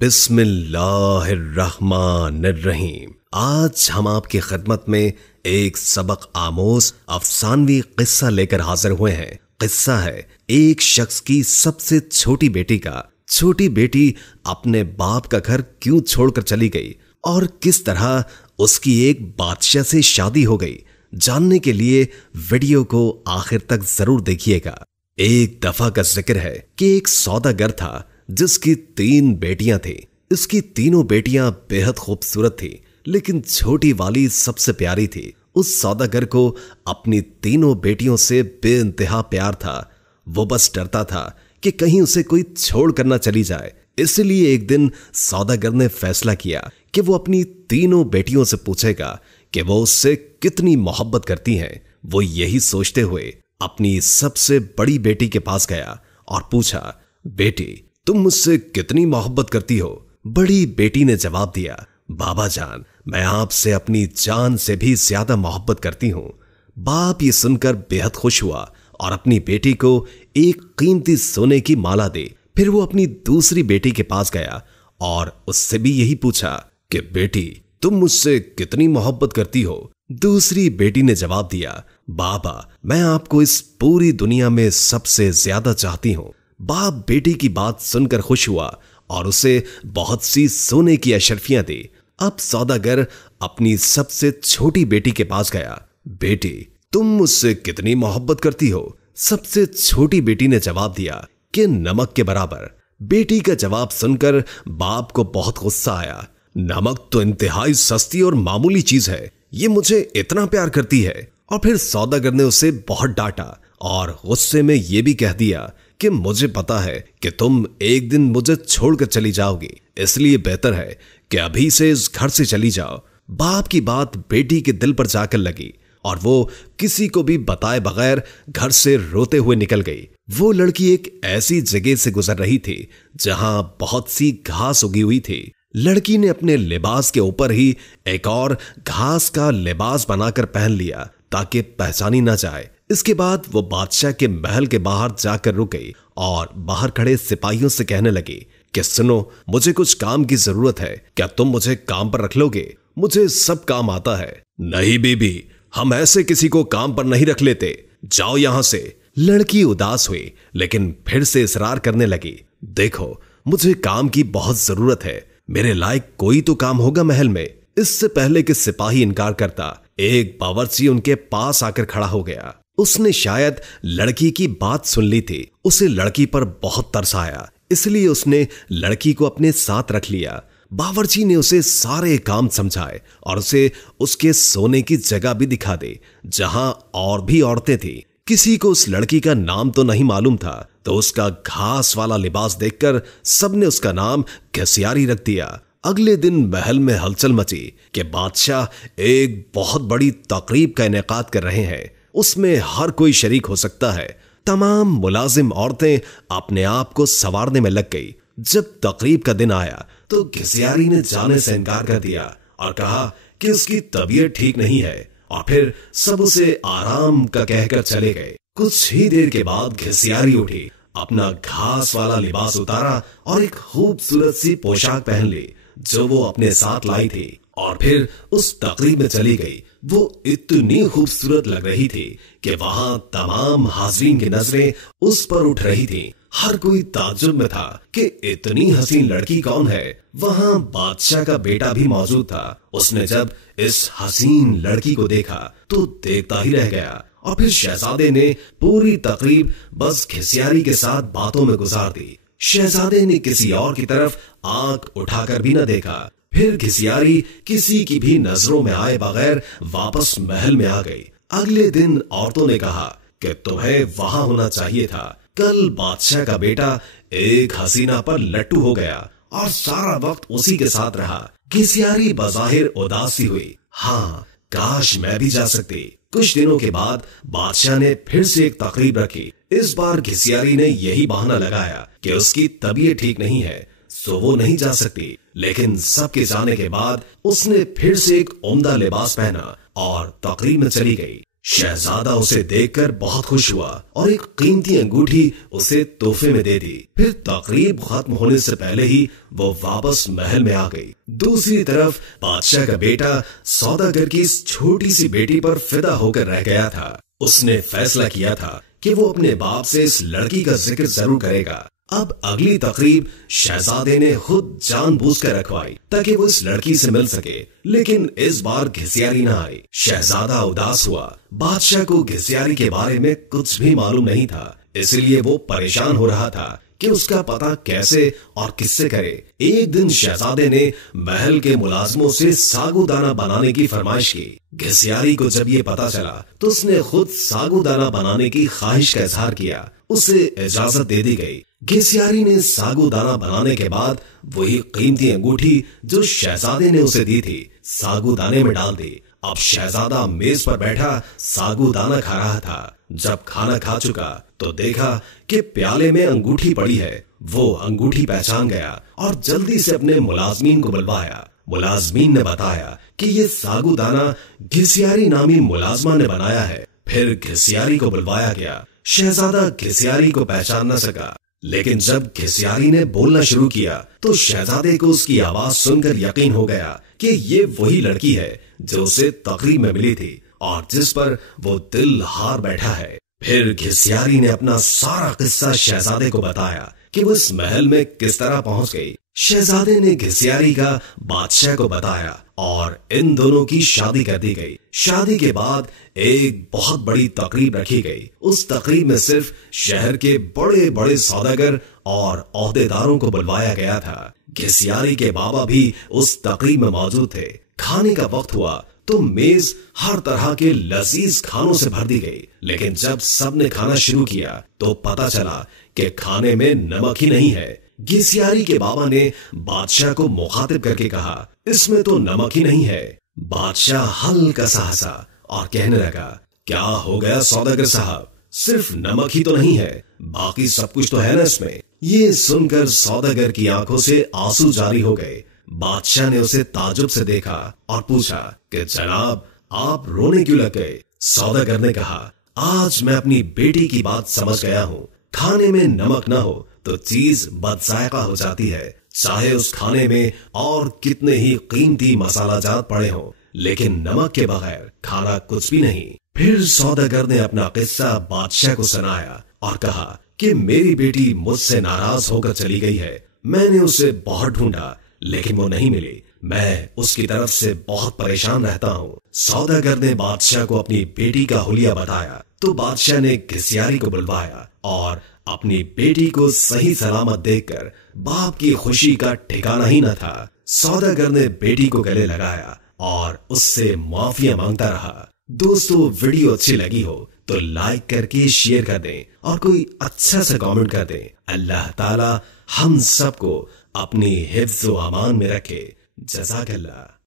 बिस्मिल्लाहिर्रहमानिर्रहीम। आज हम आपकी खिदमत में एक सबक आमोज अफसानवी किस्सा लेकर हाजिर हुए हैं। किस्सा है एक शख्स की सबसे छोटी बेटी का। छोटी बेटी अपने बाप का घर क्यों छोड़कर चली गई और किस तरह उसकी एक बादशाह से शादी हो गई। जानने के लिए वीडियो को आखिर तक जरूर देखिएगा। एक दफा का जिक्र है कि एक सौदागर था जिसकी 3 बेटियां थी। इसकी तीनों बेटियां बेहद खूबसूरत थी, लेकिन छोटी वाली सबसे प्यारी थी। उस सौदागर को अपनी तीनों बेटियों से बेइंतहा प्यार था। वो बस डरता था कि कहीं उसे कोई छोड़ कर ना चली जाए। इसलिए एक दिन सौदागर ने फैसला किया कि वो अपनी तीनों बेटियों से पूछेगा कि वो उससे कितनी मोहब्बत करती हैं। वो यही सोचते हुए अपनी सबसे बड़ी बेटी के पास गया और पूछा, बेटी तुम मुझसे कितनी मोहब्बत करती हो? बड़ी बेटी ने जवाब दिया, बाबा जान मैं आपसे अपनी जान से भी ज्यादा मोहब्बत करती हूं। बाप ये सुनकर बेहद खुश हुआ और अपनी बेटी को एक कीमती सोने की माला दी। फिर वो अपनी दूसरी बेटी के पास गया और उससे भी यही पूछा कि बेटी तुम मुझसे कितनी मोहब्बत करती हो? दूसरी बेटी ने जवाब दिया, बाबा मैं आपको इस पूरी दुनिया में सबसे ज्यादा चाहती हूं। बाप बेटी की बात सुनकर खुश हुआ और उसे बहुत सी सोने की अशर्फियां दी। अब सौदागर अपनी सबसे छोटी बेटी के पास गया, बेटी तुम मुझसे कितनी मोहब्बत करती हो? सबसे छोटी बेटी ने जवाब दिया कि नमक के बराबर। बेटी का जवाब सुनकर बाप को बहुत गुस्सा आया। नमक तो इंतहाई सस्ती और मामूली चीज है, ये मुझे इतना प्यार करती है। और फिर सौदागर ने उसे बहुत डांटा और गुस्से में यह भी कह दिया कि मुझे पता है कि तुम एक दिन मुझे छोड़कर चली जाओगी, इसलिए बेहतर है कि अभी से इस घर से चली जाओ। बाप की बात बेटी के दिल पर जाकर लगी और वो किसी को भी बताए बगैर घर से रोते हुए निकल गई। वो लड़की एक ऐसी जगह से गुजर रही थी जहां बहुत सी घास उगी हुई थी। लड़की ने अपने लिबास के ऊपर ही एक और घास का लिबास बनाकर पहन लिया ताकि पहचानी ना जाए। इसके बाद वो बादशाह के महल के बाहर जाकर रुक गई और बाहर खड़े सिपाहियों से कहने लगी कि सुनो, मुझे कुछ काम की जरूरत है, क्या तुम मुझे काम पर रख लोगे? मुझे सब काम आता है। नहीं बीबी, हम ऐसे किसी को काम पर नहीं रख लेते, जाओ यहां से। लड़की उदास हुई लेकिन फिर से इसरार करने लगी, देखो मुझे काम की बहुत जरूरत है, मेरे लायक कोई तो काम होगा महल में। इससे पहले कि सिपाही इनकार करता, एक बावर्ची उनके पास आकर खड़ा हो गया। उसने शायद लड़की की बात सुन ली थी। उसे लड़की पर बहुत तरस आया, इसलिए उसने लड़की को अपने साथ रख लिया। बावर्ची ने उसे सारे काम समझाए और उसे उसके सोने की जगह भी दिखा दी जहां और भी औरतें थी। किसी को उस लड़की का नाम तो नहीं मालूम था, तो उसका घास वाला लिबास देखकर सबने उसका नाम घसियारी रख दिया। अगले दिन महल में हलचल मची कि बादशाह एक बहुत बड़ी तकरीब का इनेकाद कर रहे हैं, उसमें हर कोई शरीक हो सकता है। तमाम मुलाजिम औरतें अपने आप को संवारने में लग गई। जब तकरीब का दिन आया तो घसियारी ने जाने से इनकार कर दिया और कहा कि उसकी तबीयत ठीक नहीं है, और फिर सब उसे आराम का कहकर चले गए। कुछ ही देर के बाद घसियारी उठी, अपना घास वाला लिबास उतारा और एक खूबसूरत सी पोशाक पहन ली जो वो अपने साथ लाई थी, और फिर उस तकरीब में चली गई। वो इतनी खूबसूरत लग रही थी कि वहां तमाम हाज़रीन की नजरें उस पर उठ रही थी। हर कोई ताज्जुब में था कि इतनी हसीन लड़की कौन है। वहां बादशाह का बेटा भी मौजूद था। उसने जब इस हसीन लड़की को देखा तो देखता ही रह गया, और फिर शहजादे ने पूरी तकरीब बस घसियारी के साथ बातों में गुजार दी। शहजादे ने किसी और की तरफ आंख उठाकर भी न देखा। फिर घसियारी किसी की भी नजरों में आए बगैर वापस महल में आ गई। अगले दिन औरतों ने कहा कि तुम्हें वहां होना चाहिए था। कल बादशाह का बेटा एक हसीना पर लट्टू हो गया और सारा वक्त उसी के साथ रहा। घसियारी बज़ाहिर उदासी हुई, हाँ काश मैं भी जा सकती। कुछ दिनों के बाद बादशाह ने फिर से एक तकरीब रखी। इस बार घसियारी ने यही बहाना लगाया कि उसकी तबीयत ठीक नहीं है, सो वो नहीं जा सकती। लेकिन सबके जाने के बाद उसने फिर से एक उम्दा लिबास पहना और तकरीब में चली गई। शहजादा उसे देखकर बहुत खुश हुआ और एक कीमती अंगूठी उसे तोहफे में दे दी। फिर तकरीब खत्म होने से पहले ही वो वापस महल में आ गई। दूसरी तरफ बादशाह का बेटा सौदागर की इस छोटी सी बेटी पर फिदा होकर रह गया था। उसने फैसला किया था कि वो अपने बाप से इस लड़की का जिक्र जरूर करेगा। अब अगली तकरीब शहजादे ने खुद जानबूझकर रखवाई ताकि वो इस लड़की से मिल सके, लेकिन इस बार घिसियारी न आई। शहजादा उदास हुआ। बादशाह को घिसियारी के बारे में कुछ भी मालूम नहीं था, इसलिए वो परेशान हो रहा था कि उसका पता कैसे और किससे करे। एक दिन शहजादे ने महल के मुलाजमों से सागूदाना बनाने की फरमाइश की। घिसियारी को जब ये पता चला तो उसने खुद सागूदाना बनाने की ख्वाहिश का इजहार किया। उसे इजाजत दे दी गई। घिसियारी ने सागूदाना बनाने के बाद वही कीमती अंगूठी जो शहजादे ने उसे दी थी सागूदाने में डाल दी। अब शहजादा मेज पर बैठा सागूदाना खा रहा था। जब खाना खा चुका तो देखा कि प्याले में अंगूठी पड़ी है। वो अंगूठी पहचान गया और जल्दी से अपने मुलाजमीन को बुलवाया। मुलाजमीन ने बताया कि ये सागूदाना घिसियारी नामी मुलाजमा ने बनाया है। फिर घिसियारी को बुलवाया गया। शहजादा घिसियारी को पहचान न सका, लेकिन जब घिसियारी ने बोलना शुरू किया तो शहजादे को उसकी आवाज सुनकर यकीन हो गया कि ये वही लड़की है जो उसे तकरीब में मिली थी और जिस पर वो दिल हार बैठा है। फिर घिसियारी ने अपना सारा किस्सा शहजादे को बताया कि वो इस महल में किस तरह पहुंच गई। शहजादे ने घिसियारी का बादशाह को बताया और इन दोनों की शादी कर दी गई। शादी के बाद एक बहुत बड़ी तकरीब रखी गई। उस तकरीब में सिर्फ शहर के बड़े बड़े सौदागर और ओहदेदारों को बुलवाया गया था। घिसियारी के बाबा भी उस तकरीब में मौजूद थे। खाने का वक्त हुआ तो मेज हर तरह के लजीज खानों से भर दी गई, लेकिन जब सबने खाना शुरू किया तो पता चला कि खाने में नमक ही नहीं है। घिसियारी के बाबा ने बादशाह को मुखातिब करके कहा, इसमें तो नमक ही नहीं है। बादशाह हल्का सा हंसा और कहने लगा, क्या हो गया सौदागर साहब, सिर्फ नमक ही तो नहीं है, बाकी सब कुछ तो है ना इसमें। ये सुनकर सौदागर की आंखों से आंसू जारी हो गए। बादशाह ने उसे ताजुब से देखा और पूछा कि जनाब आप रोने क्यों लग गए। सौदागर ने कहा, आज मैं अपनी बेटी की बात समझ गया हूँ। खाने में नमक ना हो तो चीज बदजायका हो जाती है, चाहे उस खाने में और कितने ही कीमती मसाला जात पड़े हों, लेकिन नमक के बगैर खाना कुछ भी नहीं। फिर सौदागर ने अपना किस्सा बादशाह को सुनाया और कहा कि मेरी बेटी मुझसे नाराज होकर चली गई है। मैंने उसे बहुत ढूंढा लेकिन वो नहीं मिली। मैं उसकी तरफ से बहुत परेशान रहता हूँ। सौदागर ने बादशाह को अपनी बेटी का हुलिया बताया तो बादशाह ने घिसियारी को बुलवाया और अपनी बेटी को सही सलामत देखकर बाप की खुशी का ठिकाना ही न था। सौदागर ने बेटी को गले लगाया और उससे माफिया मांगता रहा। दोस्तों वीडियो अच्छी लगी हो तो लाइक करके शेयर कर दें और कोई अच्छा सा कमेंट कर दें। अल्लाह ताला हम सबको अपनी हिफ्ज़ व अमान में रखे। जज़ाकल्लाह।